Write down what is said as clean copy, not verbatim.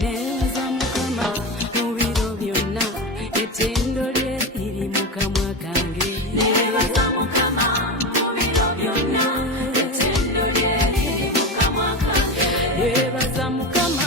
nebaza Mukama mu biro byonna, ettendo lye liri mu kamwa kange. Nebaza Mukama mu biro byonna, ettendo lye liri mu kamwa kange. Nebaza Mukama